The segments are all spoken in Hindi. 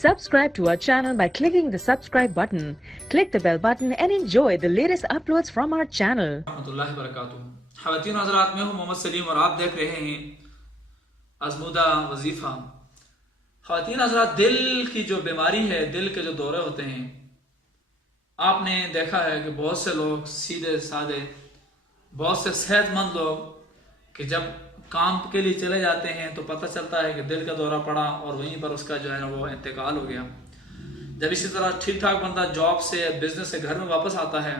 Subscribe to our channel by clicking the subscribe button. Click the bell button and enjoy the latest uploads from our channel. रहमतुल्लाहि वबरकातुहू। ख़वातीन हज़रात, मैं हूँ मोहम्मद सलीम और आप देख रहे हैं आज़मूदा वजीफ़ा। ख़वातीन हज़रात, दिल की जो बीमारी है, दिल के जो दौरे होते हैं, आपने देखा है कि बहुत से लोग सीधे साधे, बहुत से सेहतमंद लोग कि जब काम के लिए चले जाते हैं तो पता चलता है कि दिल का दौरा पड़ा और वहीं पर उसका जो है ना वो इंतकाल हो गया। जब इसी तरह ठीक ठाक बंदा जॉब से बिजनेस से घर में वापस आता है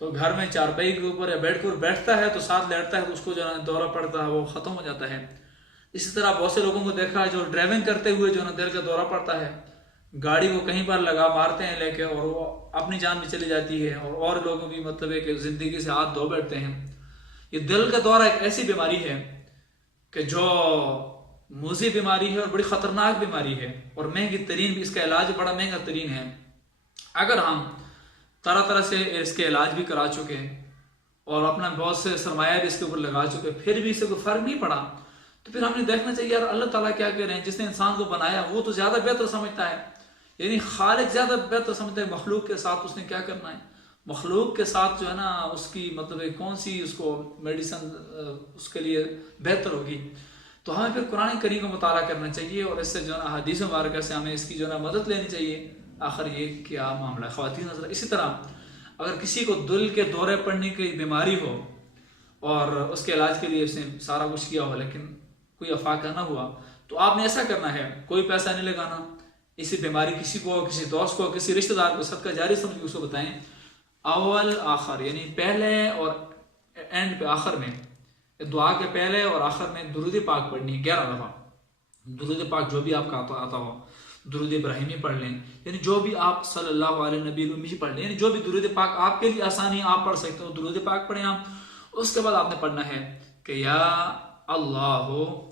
तो घर में चारपाई के ऊपर या बेड के ऊपर बैठता है तो साथ लेटता है तो उसको जो है दौरा पड़ता है, वो खत्म हो जाता है। इसी तरह बहुत से लोगों को देखा है जो ड्राइविंग करते हुए जो है दिल का दौरा पड़ता है, गाड़ी को कहीं पर लगा मारते हैं लेके और वो अपनी जान भी चली जाती है और लोगों की मतलब है कि जिंदगी से हाथ धो बैठते हैं। ये दिल का दौरा एक ऐसी बीमारी है कि जो मुज़ी बीमारी है और बड़ी खतरनाक बीमारी है और महंगी तरीन भी, इसका इलाज बड़ा महंगा तरीन है। अगर हम तरह तरह से इसके इलाज भी करा चुके और अपना बहुत से सरमाया भी इसके ऊपर लगा चुके, फिर भी इससे कोई फर्क नहीं पड़ा, तो फिर हमने देखना चाहिए यार अल्लाह ताला क्या कह रहे हैं। जिसने इंसान को बनाया वो तो ज्यादा बेहतर समझता है, यानी खालिक ज्यादा बेहतर समझता है मखलूक के साथ उसने क्या करना है, मखलूक के साथ जो है ना उसकी मतलब है कौन सी उसको मेडिसिन उसके लिए बेहतर होगी। तो हमें फिर कुरान करीम का मुताला करना चाहिए और इससे जो है ना हदीस मुबारक से हमें इसकी जो है ना मदद लेनी चाहिए। आखिर ये क्या मामला है ख़वातीन हज़रात। इसी तरह अगर किसी को दिल के दौरे पड़ने की बीमारी हो और उसके इलाज के लिए उसने सारा कुछ किया हो लेकिन कोई अफाका ना हुआ, तो आपने ऐसा करना है, कोई पैसा नहीं लगाना, इसी बीमारी किसी को, किसी दोस्त को, किसी रिश्तेदार को सदका जारी समझ के उसको बताएं। अव्वल आखिर यानी पहले और एंड पे आखिर में, दुआ के पहले और आखिर में दुरूद पाक पढ़नी है 11 दफा। दुरूद पाक जो भी आपका आता हो, दुरूद इब्राहिमी पढ़ लें, यानी जो भी आप सल्लल्लाहु अलैहि नबी पढ़ लें, यानी जो भी दुरूद पाक आपके लिए आसानी आप पढ़ सकते हो दुरूद पाक पढ़ें आप। उसके बाद आपने पढ़ना है कि या अल्लाह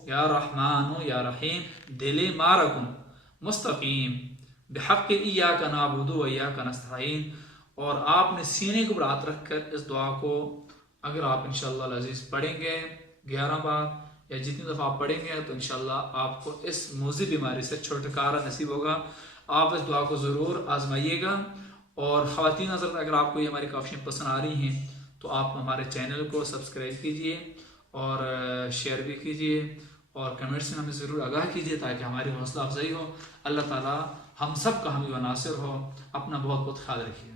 या रहमान या रहीम दिले मारकुम मुस्तकीम बिहक़्क़ि इय्याका नअबुदु व इय्याका नस्तईन। और आपने सीने के ऊपर हाथ रखकर इस दुआ को अगर आप इंशाअल्लाह अज़ीज़ पढ़ेंगे 11 बार या जितनी दफ़ा आप पढ़ेंगे तो इंशाअल्लाह आपको इस मुज़ी बीमारी से छुटकारा नसीब होगा। आप इस दुआ को ज़रूर आजमाइएगा। और ख़वातीन हज़रात, अगर आपको ये हमारी काफ़ियाँ पसंद आ रही हैं तो आप हमारे चैनल को सब्सक्राइब कीजिए और शेयर भी कीजिए और कमेंट्स में हमें ज़रूर आगाह कीजिए ताकि हमारी हौसला अफजाई हो। अल्लाह ताला हम सब का हमी व नासिर हो। अपना बहुत बहुत ख्याल रखिए।